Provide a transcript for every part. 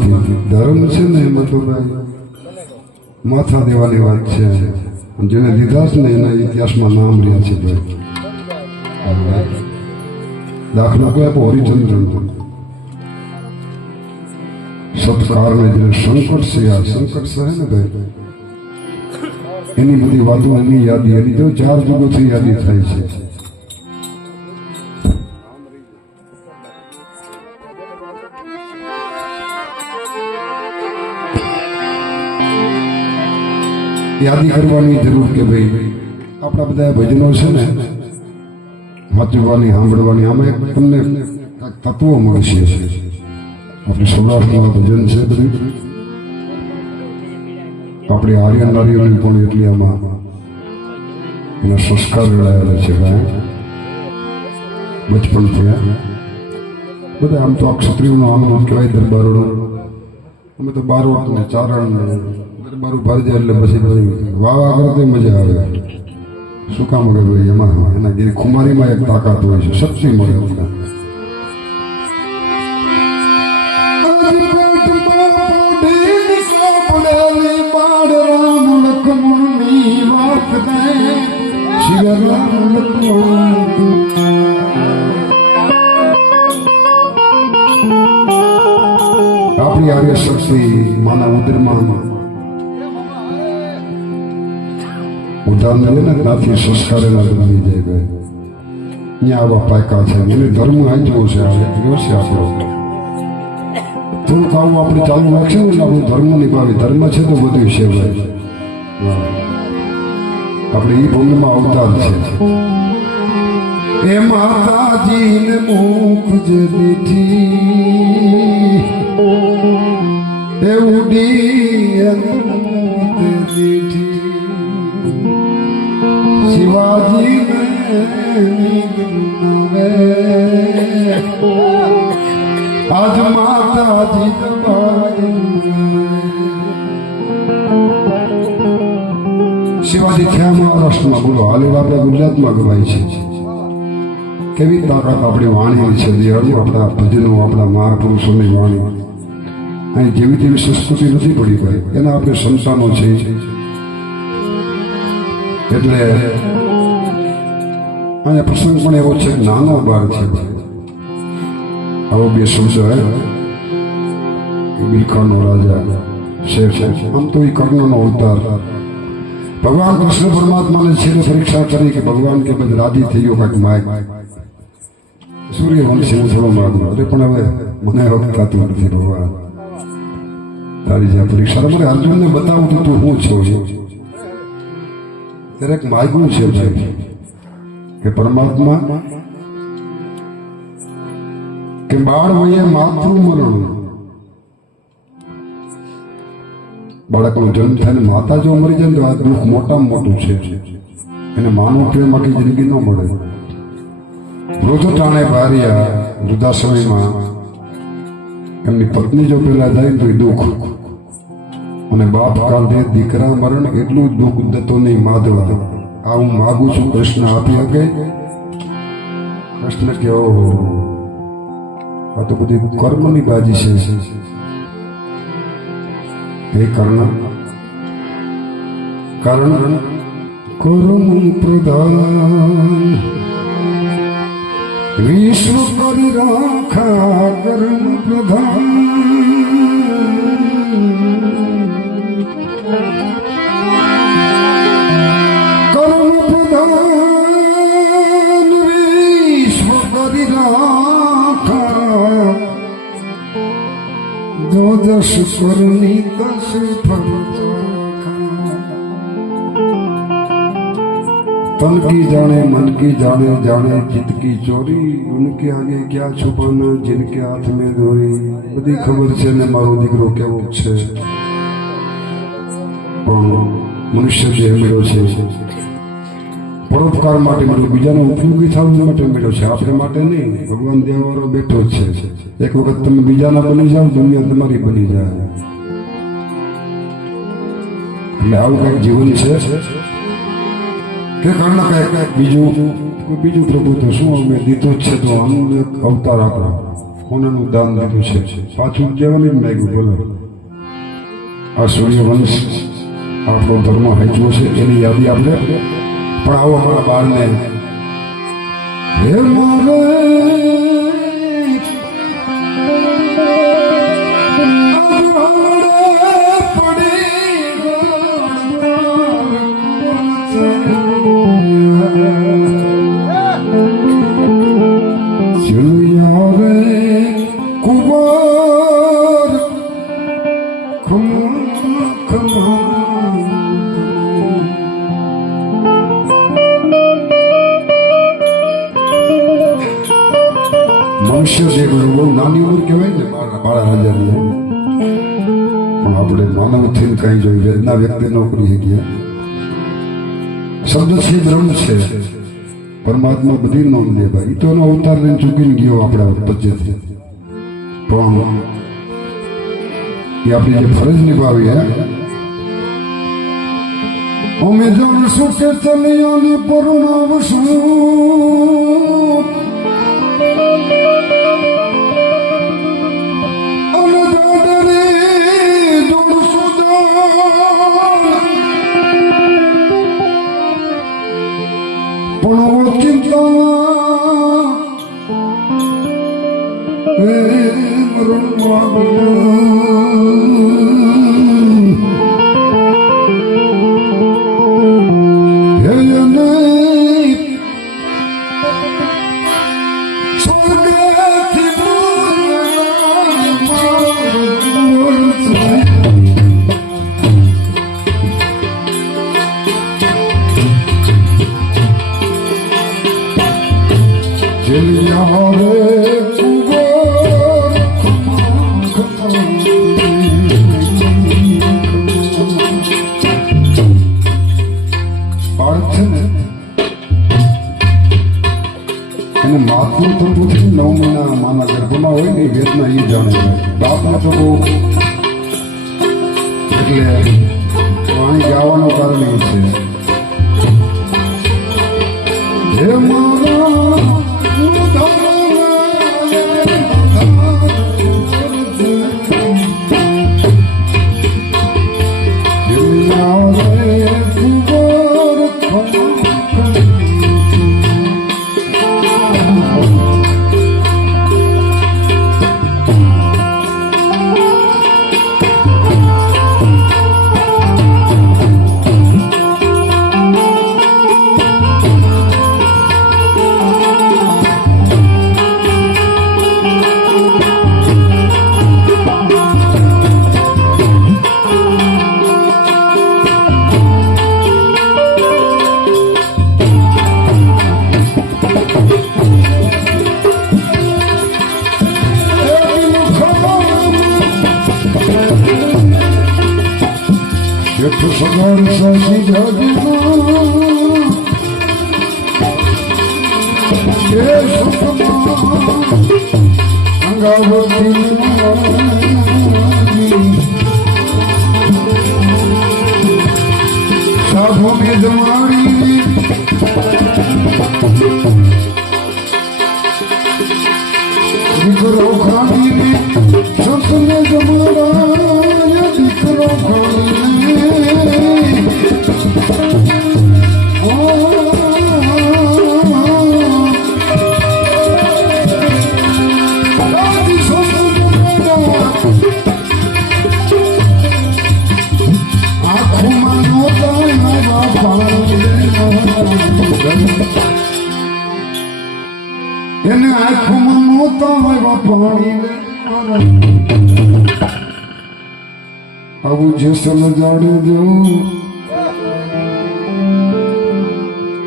નથી. ધર્મ છે ને એમાં તો ભાઈ માથા દેવાની વાત છે. જેને લીધા છે ને એના ઇતિહાસમાં નામ રહ્યા છે ભાઈ. દાખલો કોઈ આપો હરિચંદ્રનો સત્કાર ને જે સંકટ છે, આ સંકટ છે ને ભાઈ, એની બધી વાતો એની યાદી, એની તો 4 જુગોથી યાદી થાય છે. યાદી કરવાની જરૂર કે ભાઈ આપણા બધા ભજનો છે ને વાંચવાની, સાંભળવાની, આમાં તમને તત્વો મળશે. આપણે સૌરાષ્ટ્રમાં ભજન છે બધું, આપણે આર્યન નારીઓની પણ એટલી આમાં એના સંસ્કાર જોડાયેલા છે ભાઈ બચપનથી. બધા આમ તો આ ક્ષત્રિયોનો આમ કહેવાય દરબારોનો. અમે તો બારોટ ને ચારણ ને દરબારો ભરી જાય એટલે પછી બધી વાવા કરતી મજા આવે. શું કામ મળે ભાઈ એમાં? એના જે ખુમારીમાં એક તાકાત હોય છે, શક્તિ મળે. આપણી આર્ય શક્તિ માના ઉદરમાં ઉદાહરણ લે ને ત્યાંથી સંસ્કાર એના બની જાય ભાઈ. અહીંયા આવા પાયકા છે, એને ધર્મ આંચવો છે. દિવસે આપણો થોડુંક આવું આપણે ચાલુ રાખશે ને આપણું ધર્મ નિભાવી. ધર્મ છે તો બધું છે ભાઈ. આપણે એ ભૂમિમાં અવતાર છે. એ માતાજીને મુખ જે દીઠી એ ઉડી દીઠી શિવાજી આજ માતાજી શિવાજી થયા મહારાષ્ટ્રમાં. બોલો હાલે આપણે ગુજરાતમાં ગવાય છે. કેવી તાકાત આપણી વાણી છે, દેહનું આપણા ભજનો, આપણા મહાપુરુષોની વાણી. અહીં જેવી તેવી સંસ્કૃતિ નથી પડી ભાઈ. એના આપણે સંતાનો છે. એટલે અહીંયા પ્રસંગ પણ એવો છે, નાનો બાર છે ભાઈ. આવો બે શબ્દ હે, બિલખાનો રાજા શેર છે. આમ તો એ કર્ણનો અવતાર. ભગવાન કૃષ્ણ પરમાત્માને છેલ્લે પરીક્ષા કરી કે ભગવાન કે બધું રાજી થઈ ગયો કાંઈક માય સૂર્યવંશી હું થોડો માગું. અરે પણ હવે મને થતું નથી ભગવાન, તારી જ્યાં પરીક્ષા. મને અર્જુનને બતાવું તો તું હું છો. દરેક માગ્યું છે ભાઈ કે પરમાત્મા કે બાળ વયે માતૃ મરણ. બાળકનો જન્મ થાય ને માતા જો મરી જાય તો આ દુઃખ મોટામાં મોટું છે. એને માનવ પ્રેમ આખી જિંદગી ન મળે. વૃદ્ધ ટાણે ભાર્યા વૃદ્ધાશ્રમમાં એમની પત્ની જો પેલા જાય તો એ દુઃખ, અને બાપ કાંધે દીકરા મરણ એટલું દુઃખ દતો નહીં માધવા. આ હું માગું છું કૃષ્ણ આપી શકે. કૃષ્ણ કે ઓહો આ તો બધી કર્મની બાજી છે. હે કર્ણ કર્ણ કર્મ પ્રધાન વિશ્વ કરી રાખા કર્મ પ્રધાન. કર્મ પ્રધાન વિશ્વ કરી રાખા. જો 10 કરુણી 10 ફળ. तन की जाने मन की जाने जाने चित की चोरी. उनके आगे क्या छुपाना जिनके हाथ में दोरी. बड़ी खबर છે ને મારો દીકરો કેવો છે, પણ મનુષ્ય જે મળ્યો છે પરોપકાર માટે મળ્યો, બીજાને ઉપયોગી થવા માટે મળ્યો છે, આપણે માટે નહીં. ભગવાન દેવાવાળો બેઠો જ છે. એક વખત તમે બીજાના બની જાઓ, દુનિયા તમારી બની જાય. એટલે આવું કંઈક જીવન છે કે કર્ણ કંઈક બીજું પ્રભુ તો શું અમે દીધો જ છે તો અમને અવતાર આપણો સોનાનું દાન દીધું છે પાછું કહેવાની જ મેં બોલો આ સૂર્યવંશ આપણો ધર્મ હાચ્યો છે એની યાદી આપણે પણ આવો અમારા બાળને હે મારે મનુષ્ય જે બહુ નાની ઉંમર કહેવાય ને 12,000 પણ આપણે માનવ થઈને કઈ જોઈ વેદના વ્યક્તિ નોકરી ગયા શબ્દ છે બ્રહ્મ છે પરમાત્મા બધી નોંધ લે ભાઈ તો એનો અવતાર લઈને ચૂકીને ગયો આપણા વચ્ચેથી પણ એ આપણી જે ફરજ નિભાવી હે અમે જાણશું કે ચલિયાની પરણાવશું પણ ચિંતા માથું તો પૂછ્યું 9 મહિના માના ગર્ભમાં હોય ને વેદના એ જાણે બાપને તો બહુ એટલે પાણી ગાવાનું કારણ એ છે હે મારા ભગવાન સાચી જાગીમાં એ સુખમાં અંગાવતી સાધુ ને જમાડી દીકરો ખાડીને સંતને જમાડા દીકરો ખાડીને એને આંખોમાં મોતા હોય પાણી આવું જે સમજાડે દેવું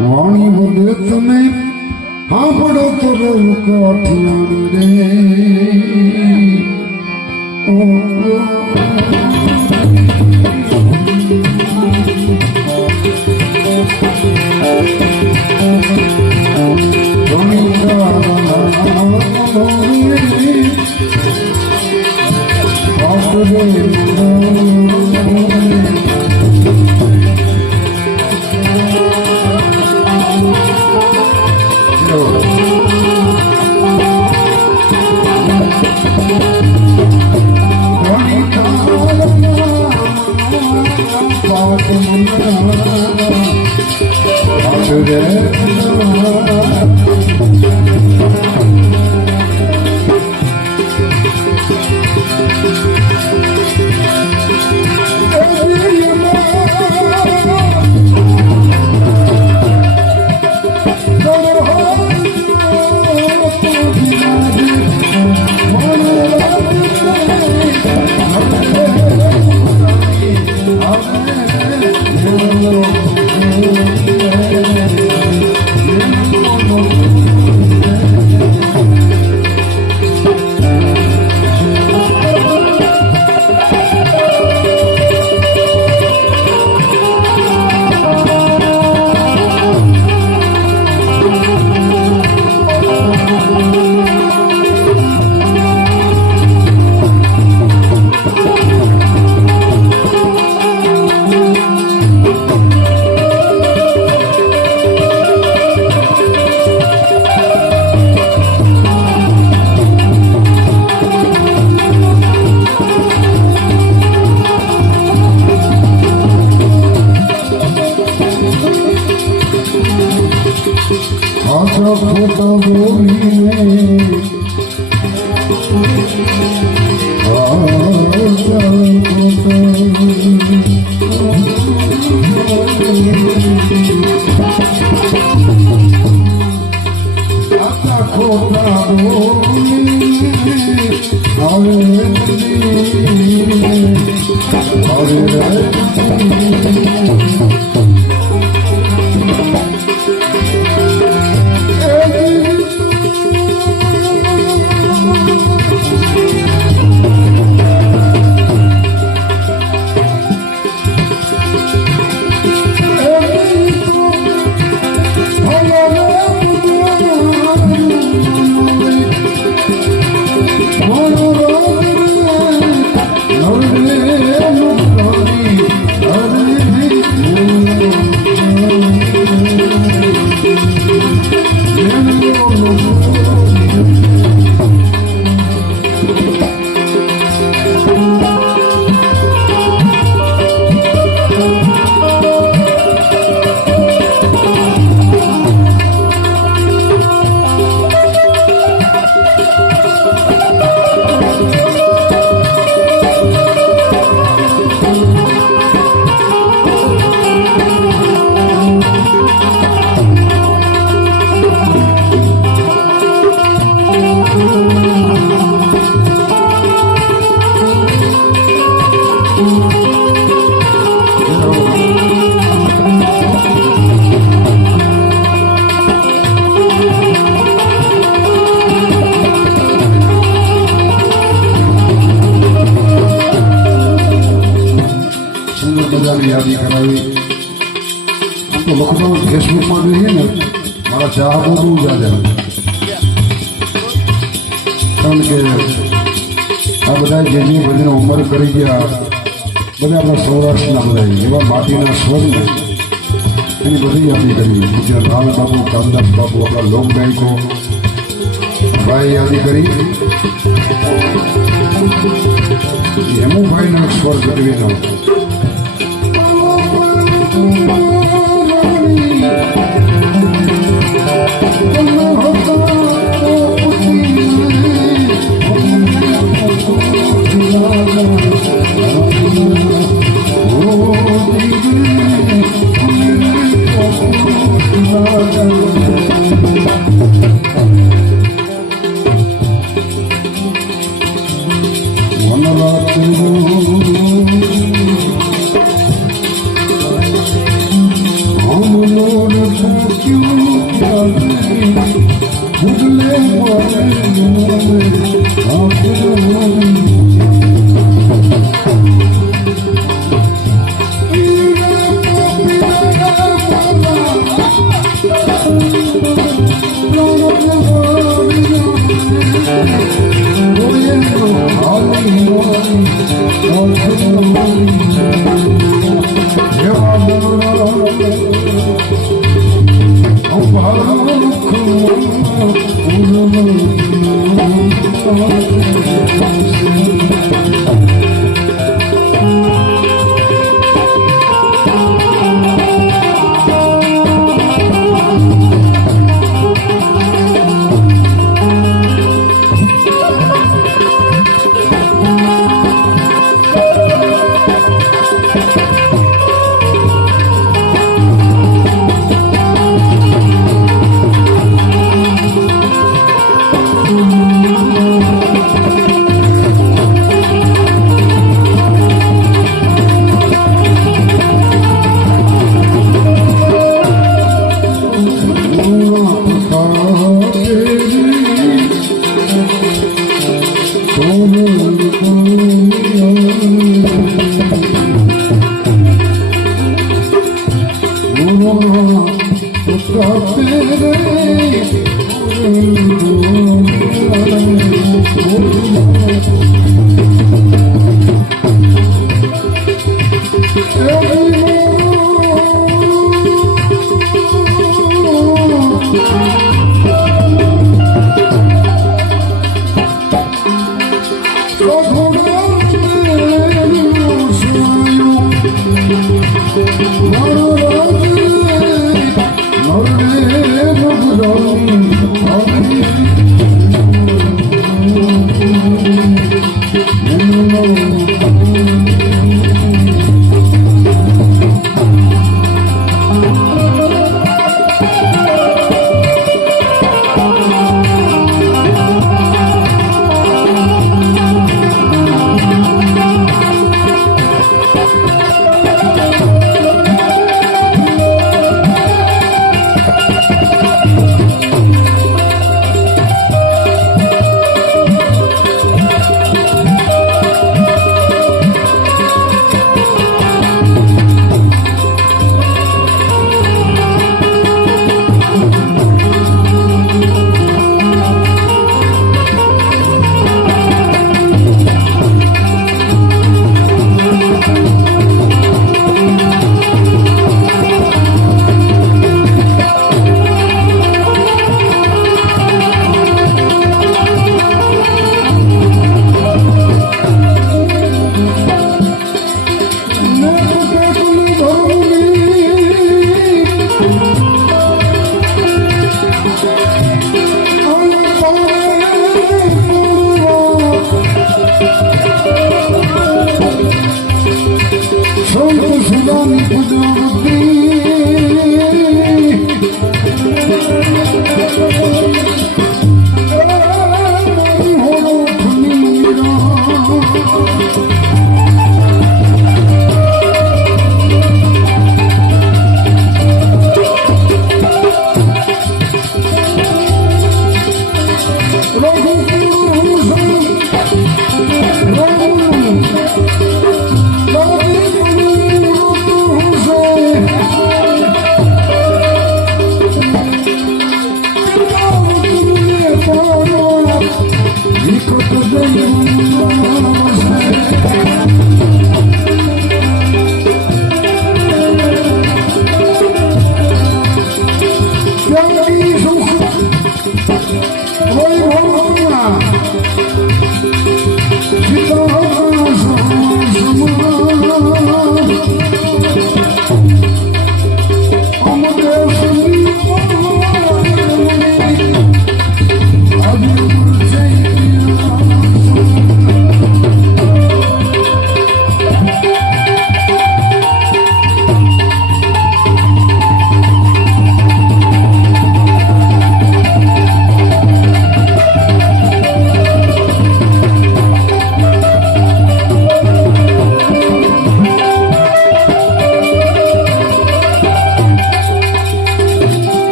વાણી વધે તમે સાંભળો તો કાઠિયાણી રે યાદી કરાવી આમ તો લખનઉ ફેસબુકમાં જોઈએ ને મારા ચાહકો બહુ જાજા કારણ કે આ બધા જે બધી ઉંમર કરી ગયા બધા આપણા સૌરાષ્ટ્રના બધા એવા માટીના સ્વરને એની બધી યાદી કરી ગુજરાત રામ બાપુ કામદાસ બાપુ આપણા લોક ગાયકો ભાઈ યાદી કરી હેમુભાઈના સ્વર ગઢવીનો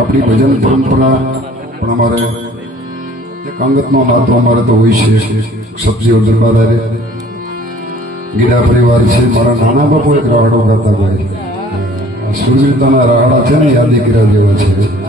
આપણી ભજન પરંપરા પણ અમારે એક અંગતનો નાતો અમારે તો હોય છે. સબ્જીઓ દરબાર ગીડા પરિવાર છે. મારા નાના બાપુ એક રાહડો ગાતા ભાઈ, સુરવીરતાના રાહડા છે ને યાદી કર્યા જેવા છે.